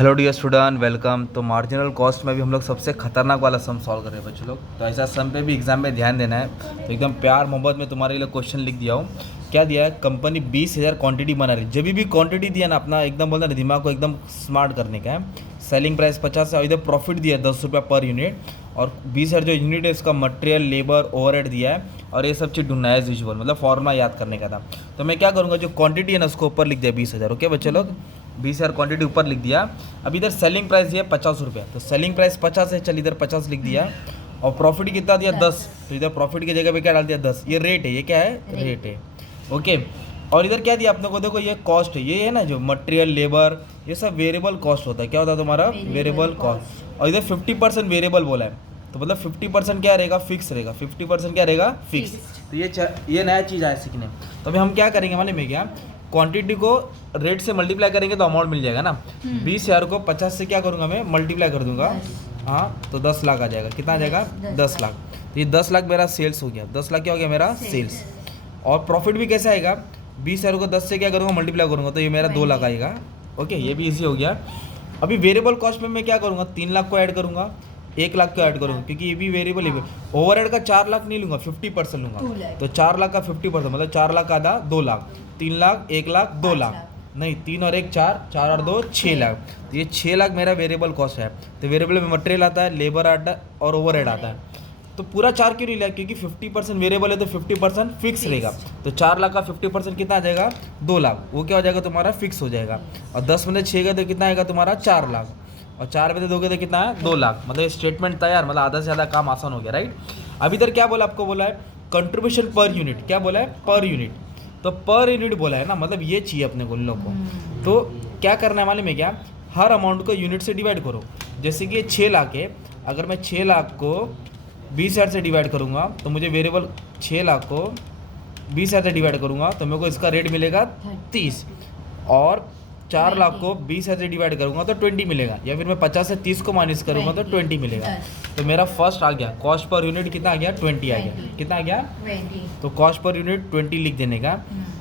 Hello dear student, welcome. तो marginal cost में भी हम लोग सबसे खतरनाक वाला सम सॉल्व कर रहे हैं बच्चों लोग। तो ऐसा सम पे भी एग्जाम में ध्यान देना है। तो एकदम प्यार मोहब्बत में तुम्हारे लिए क्वेश्चन लिख दिया हूँ। क्या दिया है? कंपनी 20,000 क्वांटिटी बना रही है। जब भी क्वांटिटी दिया ना, अपना एकदम बोलता है दिमाग को एकदम स्मार्ट करने का है। सेलिंग प्राइस 50 है, इधर प्रॉफिट दिया है 10 रुपया पर यूनिट, और 20,000 जो यूनिट है इसका मटेरियल, लेबर, ओवरहेड दिया है, और ये सब चीज़ ढूंढना है एज यूजुअल, मतलब फॉर्मूला याद करने का था। तो मैं क्या करूँगा, जो क्वांटिटी है ना उसको ऊपर लिख दिया 20,000। ओके बच्चे लोग, 20,000 क्वांटिटी ऊपर लिख दिया। अब इधर सेलिंग प्राइस दिया 50 रुपये, तो सेलिंग प्राइस 50 है, चल इधर 50 लिख दिया। और प्रॉफिट कितना दिया 10, तो इधर प्रॉफिट की जगह पे क्या डाल दिया 10। ये रेट है, ये क्या है? रेट है। ओके, और इधर क्या दिया अपने को, देखो ये कॉस्ट है, ये है ना जो मटेरियल, लेबर, ये सब वेरिएबल कॉस्ट होता है। क्या होता है तुम्हारा? Variable cost. और इधर 50% वेरिएबल बोला है, तो मतलब 50% क्या रहेगा? फिक्स रहेगा। 50% क्या रहेगा? फिक्स। तो ये नया चीज़ आया सीखने। तो अभी हम क्या करेंगे मालूम है क्या? क्वांटिटी को रेट से मल्टीप्लाई करेंगे तो अमाउंट मिल जाएगा ना। 20,000 को 50 से क्या करूँगा मैं? मल्टीप्लाई कर दूंगा। हाँ, तो 10 लाख आ जाएगा। कितना आ जाएगा? 10 लाख। तो ये 10 लाख मेरा सेल्स हो गया। 10 लाख क्या हो गया मेरा? सेल्स। और प्रॉफिट भी कैसे आएगा? 20,000 को 10 से क्या करूँगा? मल्टीप्लाई करूँगा, तो ये मेरा 2 लाख आएगा। ओके, ये भी इजी हो गया। अभी वेरिएबल कॉस्ट में मैं क्या करूँगा? 3 लाख को ऐड करूँगा, 1 लाख को ऐड करूँगा, क्योंकि ये भी वेरिएबल है। ओवरहेड का 4 लाख नहीं लूँगा, 50% लूँगा। तो 4 लाख का 50% मतलब 4 लाख का आधा 2 लाख। 3 लाख, 1 लाख, 2 लाख, नहीं 3 और 1 4, 4 और 2 6 लाख। तो ये 6 लाख मेरा वेरिएबल कॉस्ट है। तो वेरिएबल में मटेरियल आता है, लेबर आता है, और ओवरहेड आता है। तो पूरा 4 क्यों नहीं लिया? क्योंकि 50% वेरिएबल है तो 50% फिक्स रहेगा। तो 4 लाख का 50% कितना आ जाएगा? 2 लाख। वो क्या हो जाएगा तुम्हारा? फिक्स हो जाएगा। और 10 में 6 गए तो कितना आएगा तुम्हारा? 4 लाख। और 4 में 2 गए तो कितना है? 2 लाख। मतलब स्टेटमेंट तैयार, मतलब आधा से ज़्यादा काम आसान हो गया, राइट। अभी इधर क्या बोला आपको? बोला है कंट्रीब्यूशन पर यूनिट। क्या बोला है? Per unit. तो पर यूनिट बोला है ना, मतलब ये चाहिए अपने को, इन लोग को। तो क्या करना है मालूम है क्या? हर अमाउंट को यूनिट से डिवाइड करो। जैसे कि ये 6 लाख है, अगर मैं 6 लाख को 20,000 से डिवाइड करूँगा तो मुझे वेरिएबल 6 लाख को 20,000 से डिवाइड करूँगा तो मेरे को इसका रेट मिलेगा 30। और 4 लाख को 20,000 से डिवाइड करूँगा तो 20 मिलेगा। या फिर मैं 50 से 30 को माइनस करूँगा तो 20 मिलेगा। तो मेरा फर्स्ट आ गया, कॉस्ट पर यूनिट कितना आ गया? 20 आ गया। कितना आ गया? 20। तो कॉस्ट पर यूनिट 20 लिख देने का।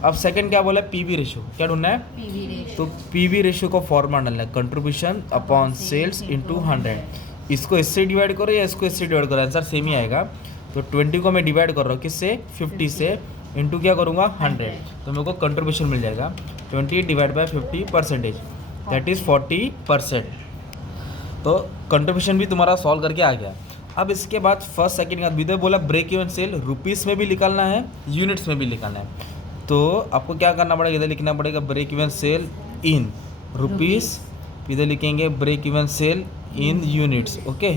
अब सेकंड क्या बोला है? PV ratio. क्या ढूंढना है? PV ratio. तो पीवी रेशियो को फॉर्मूला डालना है, कंट्रीब्यूशन अपॉन सेल्स इंटू 100। इसको इससे डिवाइड करो या इसको इससे डिवाइड करो, आंसर सेम ही आएगा। तो 20 को मैं डिवाइड कर रहा हूँ किससे? 50 से, इंटू क्या करूँगा? 100। तो मेरे को कंट्रीब्यूशन मिल जाएगा 20 डिवाइड बाई 50%, दैट इज़ 40%। तो कंट्रीब्यूशन भी तुम्हारा सॉल्व करके आ गया। अब इसके बाद फर्स्ट सेकंड का विदर बोला ब्रेक इवन सेल रुपीस में भी निकालना है, यूनिट्स में भी निकालना है। तो आपको क्या करना पड़ेगा? इधर लिखना पड़ेगा ब्रेक इवन सेल इन रुपीस, इधर लिखेंगे ब्रेक इवन सेल इन यूनिट्स। ओके,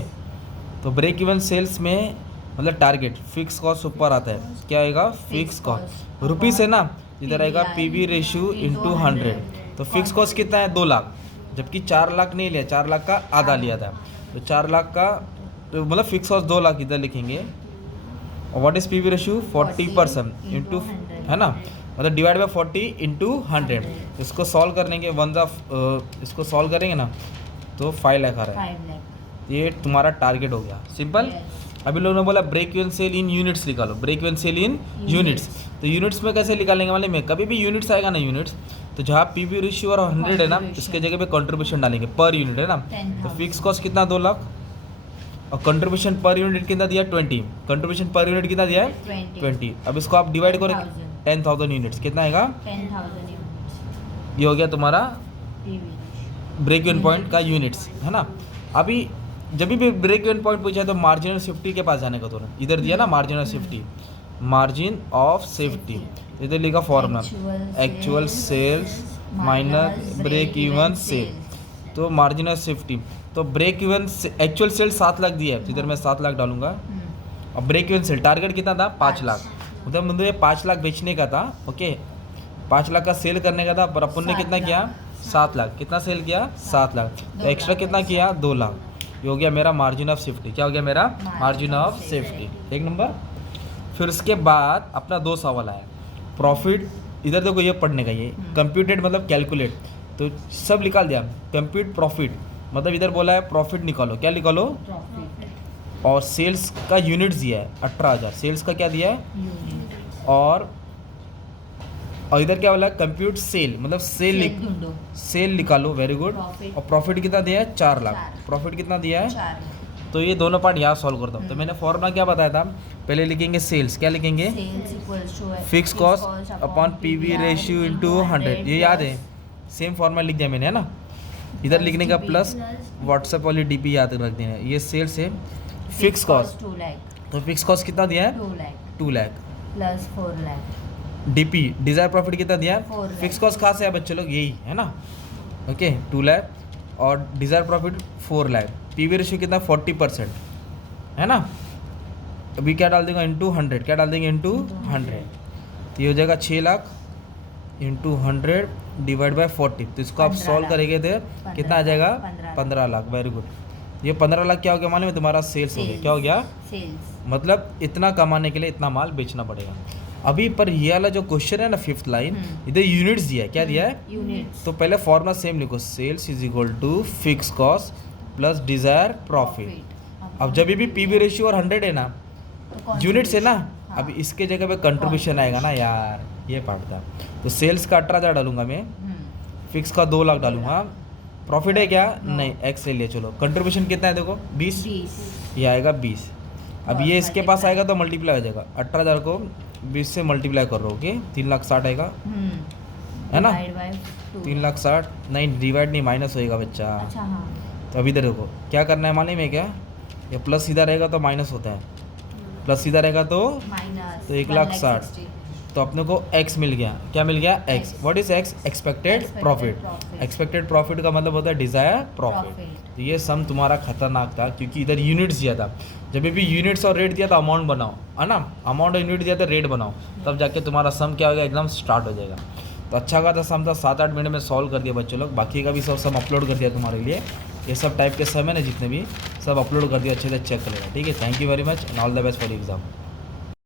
तो ब्रेक इवन सेल्स में मतलब टारगेट फिक्स कॉस्ट ऊपर आता है। क्या आएगा? फिक्स कॉस्ट रुपीस है ना, इधर आएगा पीवी रेशियो इंटू 100। तो फिक्स कॉस्ट कितना है? 2 लाख, जबकि 4 लाख नहीं लिया, 4 लाख का आधा लिया था। तो 4 लाख का तो मतलब फिक्स कॉस्ट 2 लाख इधर लिखेंगे। और what is PV ratio? 40% into, है ना, मतलब डिवाइड बाय 40 इंटू 100। इसको सॉल्व करने के इसको सॉल्व करेंगे ना तो 5 लाख आ रहा है। ये तुम्हारा टारगेट हो गया, सिंपल। अभी लोगों ने बोला ब्रेक इवन सेल इन यूनिट्स निकालो, ब्रेक इवन सेल इन यूनिट्स। तो यूनिट्स में कैसे निकालेंगे वाले में? कभी भी यूनिट्स आएगा ना, यूनिट्स, तो जहाँ पीवी रेशियो और 100 है ना, इसके जगह पे कंट्रीब्यूशन डालेंगे पर यूनिट, है ना। तो फिक्स कॉस्ट कितना? 2 लाख, और कंट्रीब्यूशन पर यूनिट कितना दिया? 20। कंट्रीब्यूशन पर यूनिट कितना दिया है? 20। अब इसको आप डिवाइड करो 10,000 यूनिट्स, कितना आएगा? 10,000 यूनिट्स। ये हो गया तुम्हारा ब्रेक इवन पॉइंट का यूनिट्स, है ना। अभी जब भी ब्रेक इवन पॉइंट पूछा है तो मार्जिन ऑफ सेफ्टी के पास जाने का तुरंत। इधर दिया ना margin of safety, margin of safety, इधर लिखा formula actual sales minus break even sale. तो मार्जिन ऑफ सेफ्टी, तो break even actual sale 7 lakh दिया है, इधर मैं 7 लाख डालूंगा। और ब्रेक इवन सेल टारगेट कितना था? 5 लाख। उधर मुझे 5 लाख बेचने का था, ओके, 5 लाख का सेल करने का था, पर अपन ने कितना किया? 7 लाख। कितना सेल किया? 7 लाख। तो एक्स्ट्रा कितना किया? 2 लाख। ये हो गया मेरा मार्जिन ऑफ सेफ्टी। क्या हो गया मेरा? मार्जिन ऑफ सेफ्टी, एक नंबर। फिर उसके बाद अपना 2 सवाल आया, प्रॉफिट। इधर देखो ये पढ़ने का, ये कंप्यूटेड मतलब कैलकुलेट, तो सब निकाल दिया। कंप्यूट प्रॉफिट मतलब इधर बोला है प्रॉफिट निकालो। क्या निकालो? और सेल्स का यूनिट्स दिया है 18,000, सेल्स का क्या दिया है? और और इधर क्या बोला कंप्यूट सेल, मतलब ढूंढो। सेल निकालो, वेरी गुड। Profit। और प्रॉफिट कितना दिया है 4 लाख, 4। प्रॉफिट कितना दिया है। 4 तो ये दोनों पार्ट यहाँ सॉल्व करता हूँ। तो मैंने फॉर्मूला क्या बताया था, पहले लिखेंगे सेल्स, क्या लिखेंगे, sales equals to fix cost upon PV ratio into 100, ये याद है, सेम फॉर्मूला लिख दिया मैंने, है ना। इधर लिखने का प्लस व्हाट्सएप वाली डीपी याद रख देना, ये सेल्स है। फिक्स कॉस्ट, 2 लाख, तो फिक्स कॉस्ट कितना दिया है 2 lakh 2 lakh. Plus 4 lakh. DP Dzire profit कितना दिया 4 है, लाख। फिक्स कॉस्ट कहाँ से है बच्चे लोग, यही है ना, ओके 2 लाख और Dzire profit 4 lakh. PV ratio कितना 40%, है ना। अभी क्या डाल देंगे इंटू 100, क्या डाल देंगे इंटू 100, तो ये हो जाएगा 6 लाख इंटू 100 डिवाइड बाय 40। तो इसको आप 15 सॉल्व लाख। करेंगे तो 15 कितना आ जाएगा 15 15 लाख, वेरी गुड। ये 15 लाख क्या हो गया मालूम है तुम्हारा, सेल्स हो गया। क्या हो गया, सेल्स। मतलब इतना कमाने के लिए इतना माल बेचना पड़ेगा। अभी पर ये वाला जो क्वेश्चन है ना 5th लाइन, इधर यूनिट्स दिया है, क्या दिया है यूनिट्स। तो पहले फॉर्मूला सेम लिखो, sales is equal to fix cost plus desire profit. अब जब भी पीवी रेशियो और 100 है ना, यूनिट्स है ना, अब इसके जगह पे कंट्रीब्यूशन आएगा ना यार, ये पार्ट था। तो सेल्स का 18,000 डालूंगा मैं, फिक्स का 2 लाख डालूंगा, प्रॉफिट है क्या नहीं, एक्स ले लिया, चलो कंट्रीब्यूशन कितना है देखो 20, ये आएगा 20। अब ये इसके पास आएगा तो मल्टीप्लाई हो जाएगा, 18,000 को 20 से मल्टीप्लाई कर रहे हो, ओके 3,60,000 आएगा, है ना। 3,60,000 नहीं, डिवाइड नहीं, माइनस होएगा बच्चा। अच्छा हाँ। तो अभी इधर देखो क्या करना है मालूम है क्या, ये प्लस सीधा रहेगा तो माइनस होता है, प्लस सीधा रहेगा तो माइनस, तो 1,60,000। तो अपने को x मिल गया, क्या मिल गया x। What is x, expected profit. Expected profit का मतलब होता है डिजायर प्रॉफिट। तो ये सम तुम्हारा खतरनाक था क्योंकि इधर यूनिट्स दिया था, जब भी यूनिट्स और रेट दिया था अमाउंट बनाओ, है ना, अमाउंट और यूनिट दिया था रेट बनाओ, तब जाके तुम्हारा सम क्या होगा एकदम स्टार्ट हो जाएगा। तो अच्छा खासा सम था, 7-8 मिनट में सॉल्व कर दिया बच्चे लोग, बाकी का भी सब सम अपलोड कर दिया तुम्हारे लिए। ये सब टाइप के सम है ना जितने भी, सब अपलोड कर दिया, अच्छे से चेक कर लेना, ठीक है। Thank you very much and all the best for exam.